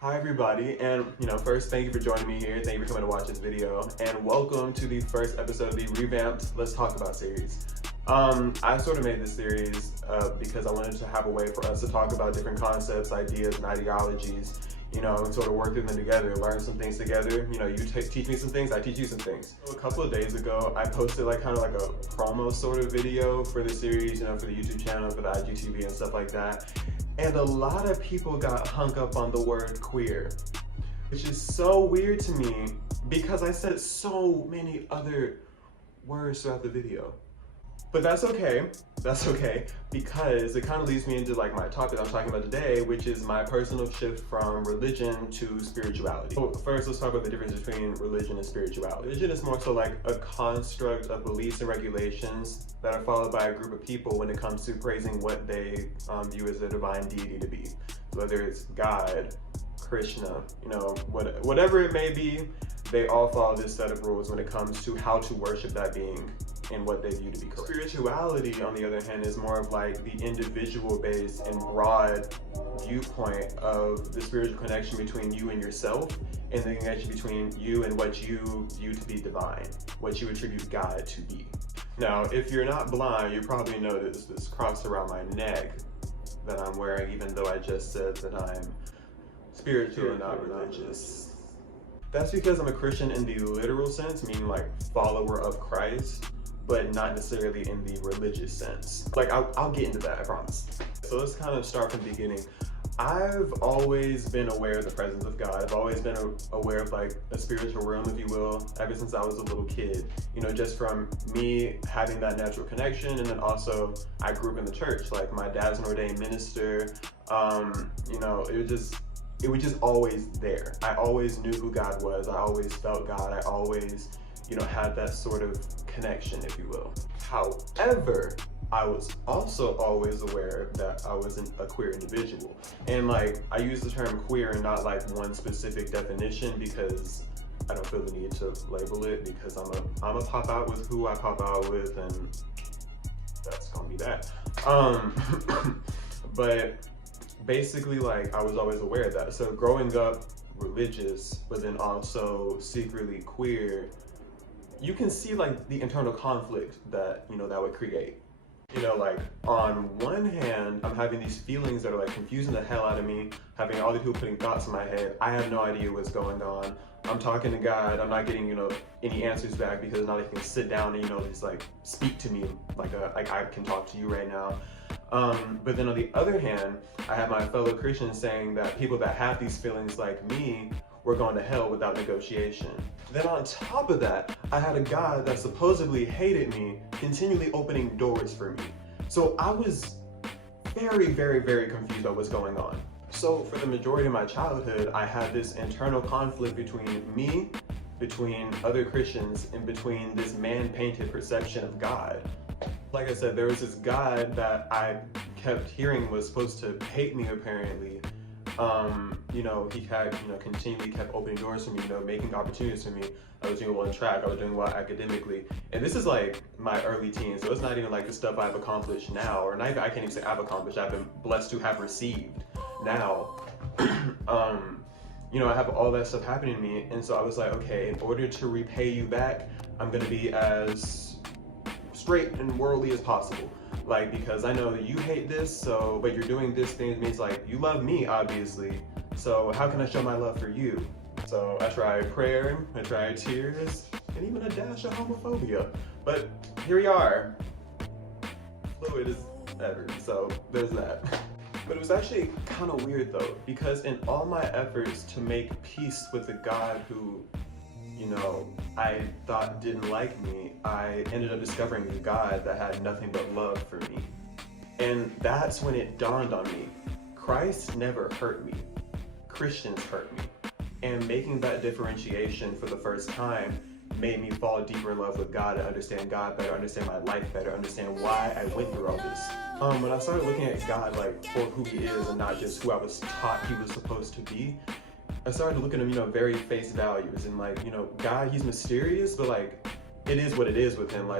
Hi everybody, and first, thank you for joining me here. Thank you for coming to watch this video, and welcome to the first episode of the revamped Let's Talk About series. I sort of made this series because I wanted to have a way for us to talk about different concepts, ideas, and ideologies, and sort of work through them together, learn some things together. You teach me some things, I teach you some things. So a couple of days ago, I posted kind of like a promo sort of video for the series, for the YouTube channel, for the IGTV and stuff like that. And a lot of people got hung up on the word queer, which is so weird to me because I said so many other words throughout the video. But that's okay, because it kind of leads me into my topic I'm talking about today, which is my personal shift from religion to spirituality. So first, let's talk about the difference between religion and spirituality. Religion is more so like a construct of beliefs and regulations that are followed by a group of people when it comes to praising what they view as a divine deity to be. So whether it's God, Krishna, whatever it may be, they all follow this set of rules when it comes to how to worship that being and what they view to be correct. Spirituality, on the other hand, is more of like the individual-based and broad viewpoint of the spiritual connection between you and yourself, and the connection between you and what you view to be divine, what you attribute God to be. Now, if you're not blind, you probably noticed this cross around my neck that I'm wearing, even though I just said that I'm spiritual and not religious. That's because I'm a Christian in the literal sense, meaning like follower of Christ, but not necessarily in the religious sense. I'll get into that, I promise. So let's kind of start from the beginning. I've always been aware of the presence of God. I've always been aware of like a spiritual realm, if you will, ever since I was a little kid. Just from me having that natural connection, and then also I grew up in the church. Like my dad's an ordained minister. It was just always there. I always knew who God was. I always felt God. I always had that sort of connection, if you will. However, I was also always aware that I wasn't a queer individual. And I use the term queer and not like one specific definition because I don't feel the need to label it, because I'm a pop out with who I pop out with, and that's gonna be that. But basically I was always aware of that. So growing up religious, but then also secretly queer, you can see the internal conflict that that would create. On one hand, I'm having these feelings that are confusing the hell out of me, having all these people putting thoughts in my head. I have no idea what's going on. I'm talking to God, I'm not getting any answers back, because now they can sit down and just speak to me like I can talk to you right now. But then on the other hand, I have my fellow Christians saying that people that have these feelings like me were going to hell without negotiation. Then on top of that, I had a God that supposedly hated me, continually opening doors for me. So I was very, very, very confused about what's going on. So for the majority of my childhood, I had this internal conflict between me, between other Christians, and between this man-painted perception of God. Like I said, there was this God that I kept hearing was supposed to hate me, apparently. He had, continually kept opening doors for me, making opportunities for me. I was doing well in track, I was doing well academically. And this is my early teens, so it's not even the stuff I've accomplished now, or not even, I can't even say I've accomplished, I've been blessed to have received now. I have all that stuff happening to me, and so I was like, okay, in order to repay you back, I'm gonna be as straight and worldly as possible. Because I know that you hate this, but you're doing this thing, it means you love me, obviously. So how can I show my love for you? So I tried prayer, I tried tears, and even a dash of homophobia. But here we are. Fluid as ever, so there's that. But it was actually kind of weird though, because in all my efforts to make peace with the God who I thought didn't like me, I ended up discovering a God that had nothing but love for me. And that's when it dawned on me. Christ never hurt me. Christians hurt me. And making that differentiation for the first time made me fall deeper in love with God and understand God better, understand my life better, understand why I went through all this. When I started looking at God for who he is and not just who I was taught he was supposed to be, I started looking at him, very face values, and God, he's mysterious, but it is what it is with him.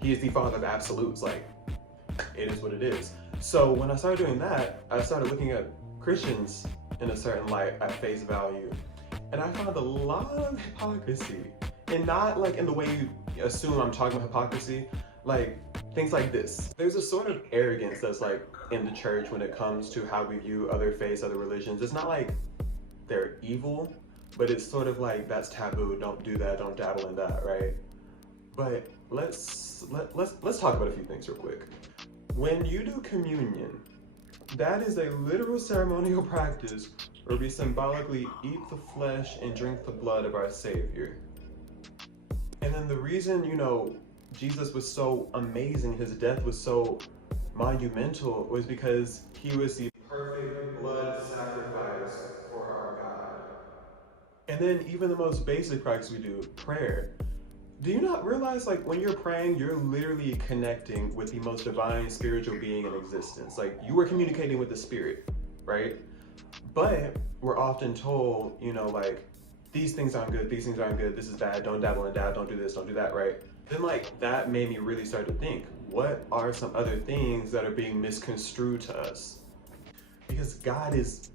He is the father of absolutes. It is what it is. So when I started doing that, I started looking at Christians in a certain light at face value. And I found a lot of hypocrisy. And not like in the way you assume I'm talking about hypocrisy, like things like this. There's a sort of arrogance that's like in the church when it comes to how we view other faiths, other religions. It's not like they're evil, but it's sort of like that's taboo, don't do that, don't dabble in that, right? But let's talk about a few things real quick. When you do communion, that is a literal ceremonial practice where we symbolically eat the flesh and drink the blood of our Savior. And then the reason, Jesus was so amazing, his death was so monumental, was because he was the perfect blood sacrifice for our God. And then even the most basic practice we do, prayer. Do you not realize, like, when you're praying, you're literally connecting with the most divine spiritual being in existence? Like, you are communicating with the spirit, right? But we're often told, like, these things aren't good, these things aren't good, this is bad, don't dabble in that, don't do this, don't do that, right? Then, like, that made me really start to think, what are some other things that are being misconstrued to us? Because God is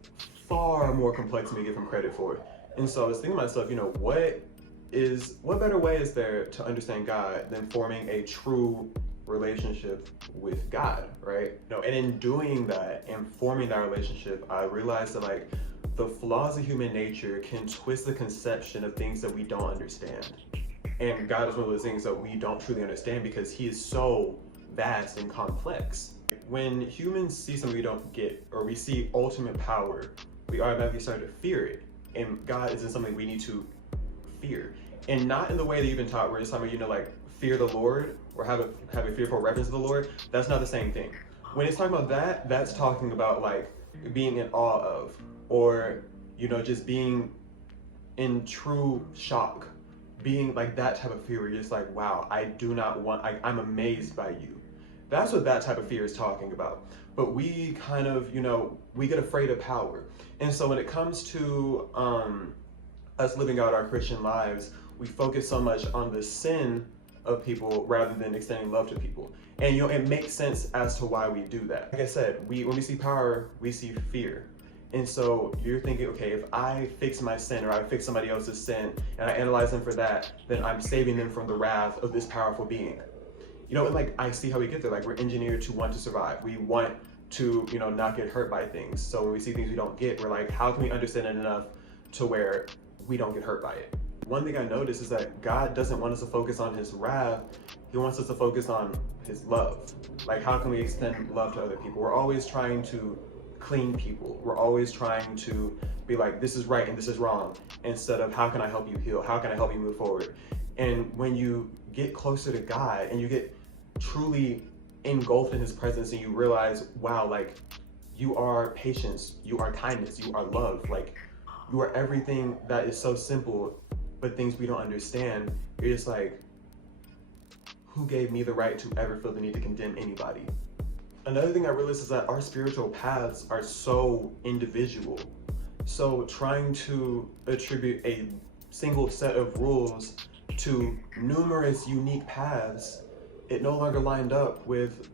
far more complex than we give him credit for. And so I was thinking to myself, what better way is there to understand God than forming a true relationship with God, right? And in doing that and forming that relationship, I realized that, like, the flaws of human nature can twist the conception of things that we don't understand. And God is one of those things that we don't truly understand because he is so vast and complex. When humans see something we don't get, or we see ultimate power, we automatically start to fear it. And God isn't something we need to fear. And not in the way that you've been taught, where it's talking about, like, fear the Lord, or have a fearful reverence of the Lord. That's not the same thing. When it's talking about that, that's talking about, like, being in awe of, or, just being in true shock. Being like that type of fear where you're just like, wow, I'm amazed by you. That's what that type of fear is talking about. But we kind of, we get afraid of power. And so when it comes to us living out our Christian lives, we focus so much on the sin of people rather than extending love to people. And it makes sense as to why we do that. Like I said, when we see power, we see fear. And so you're thinking, okay, if I fix my sin, or I fix somebody else's sin, and I analyze them for that, then I'm saving them from the wrath of this powerful being. And like, I see how we get there. Like, we're engineered to want to survive. We want to, not get hurt by things. So when we see things we don't get, we're like, how can we understand it enough to where we don't get hurt by it? One thing I noticed is that God doesn't want us to focus on his wrath. He wants us to focus on his love. Like, how can we extend love to other people? We're always trying to clean people. We're always trying to be like, this is right and this is wrong, instead of how can I help you heal? How can I help you move forward? And when you get closer to God and you get truly engulfed in his presence and you realize, wow, like, you are patience, you are kindness, you are love, like, you are everything that is so simple, but things we don't understand, you're just like, who gave me the right to ever feel the need to condemn anybody? Another thing I realized is that our spiritual paths are so individual. So trying to attribute a single set of rules to numerous unique paths, it no longer lined up with,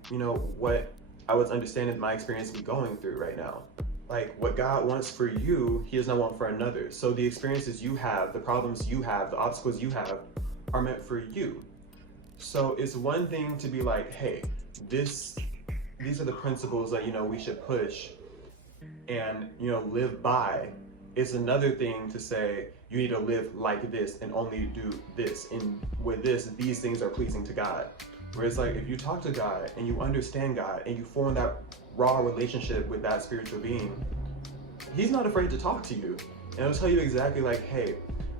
what I was understanding my experience to be going through right now. Like, what God wants for you, he does not want for another. So the experiences you have, the problems you have, the obstacles you have are meant for you. So it's one thing to be like, hey, these are the principles that, we should push and, live by. It's another thing to say, you need to live like this and only do this. And with this, these things are pleasing to God. Whereas, like, if you talk to God and you understand God and you form that raw relationship with that spiritual being, he's not afraid to talk to you. And he'll tell you exactly, like, hey,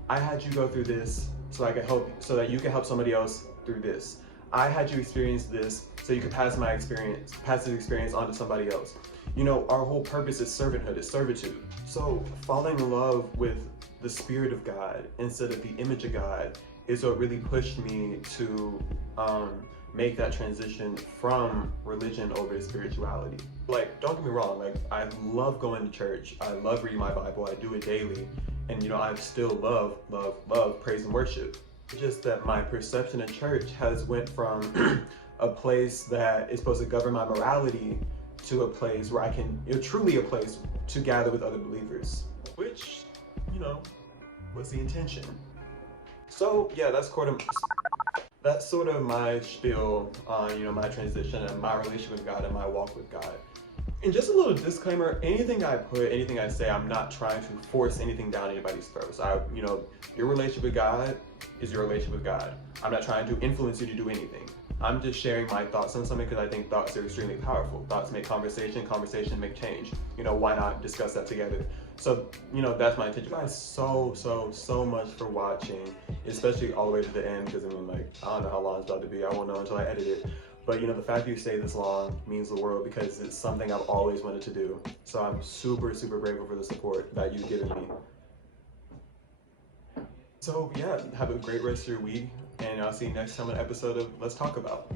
I had you go through this so I can help, so that you can help somebody else through this. I had you experience this so you could pass this experience on to somebody else. Our whole purpose is servanthood, is servitude. So falling in love with the Spirit of God instead of the image of God is what really pushed me to make that transition from religion over to spirituality. Like, don't get me wrong, like, I love going to church, I love reading my Bible, I do it daily, and I still love praise and worship. Just that my perception of church has went from a place that is supposed to govern my morality to a place where I can, truly a place to gather with other believers, which, you know, was the intention. So yeah, that's sort of my spiel on, you know, my transition and my relationship with God and my walk with God. And just a little disclaimer, anything I put, anything I say, I'm not trying to force anything down anybody's throats. You know, your relationship with God is your relationship with God. I'm not trying to influence you to do anything. I'm just sharing my thoughts on something because I think thoughts are extremely powerful. Thoughts make conversation, conversation make change. You know, why not discuss that together? So, you know, that's my intention. Guys, so much for watching, especially all the way to the end, because I mean, like, I don't know how long it's about to be. I won't know until I edit it. But you know, the fact that you stay this long means the world because it's something I've always wanted to do. So I'm super grateful for the support that you've given me. So yeah, have a great rest of your week, and I'll see you next time on an episode of Let's Talk About.